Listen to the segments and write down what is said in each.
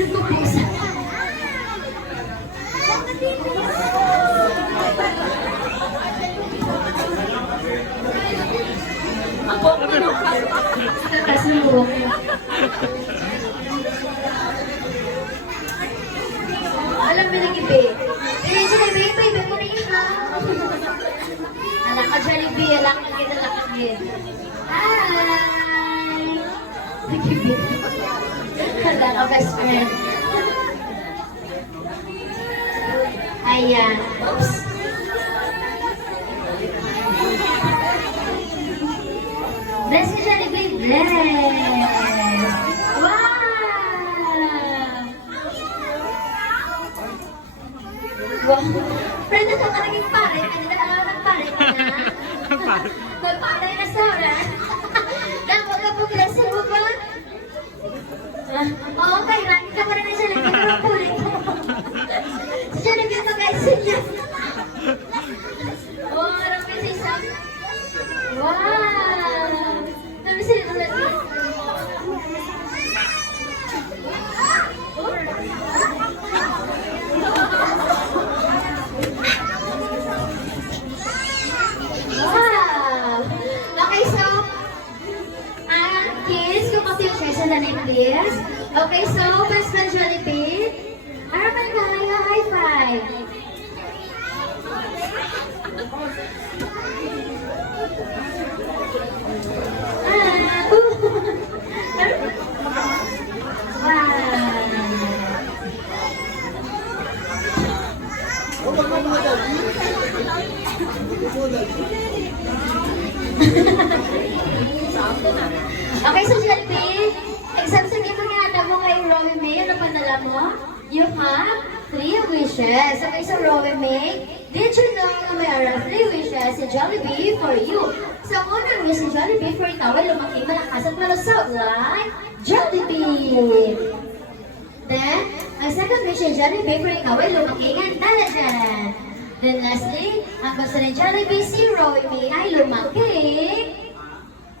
Nagpapisa. Ako, nakasubukan. Alam mo lagi, babe. Pero Jollibee, babe, mo na yun, ha? Anak ka, Jollibee. Alam ka kita lang agad. Hi! Lagi, babe. Anak ka, best friend. Ayan. Oops. Bless you, Jollibee. Bless. Wow! Wow. Pero nagkakaraging pare ka na. Nagpare ka na. Nagpare na sa oras. Dapat ka po bless mo ba? Oo, kay Rani ka pa rin na Jollibee. Pero kulit mo. Si Jollibee mag-aisin niya. Oo, harap ka sa isang. Wow! Dami sila ulit. Wow! Okay, so, kids, kung kasi sa nanay please. Okay, so, best friend Jollibee. Araman tayo, high five. Okay, so Jollibee, exam sa gito nga mo kay Romy May, ano panala mo? You have 3 wishes. Okay, so Romy May, did you know na mayroon 3 wishes si Jollibee for you? So, unang wish si Jollibee for ikaw ay lumaki malakas at malusog like Jollibee. Then, ang second wish ni Jollibee for ikaw ay lumaki ng daladan. Then lastly, ang gusto ni Jollibee si Romy ay lumaki.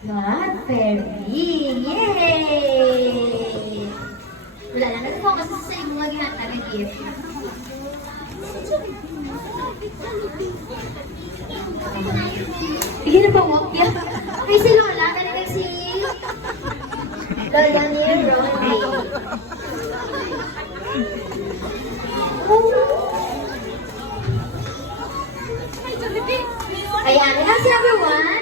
God, Perry! Yay! Wala na, nag-focus sa sarili mo lagi ang gift. Bigyan na pa walk yan. Okay, si Lola, talagang si Lola ni Romy. Ayan, that's number 1.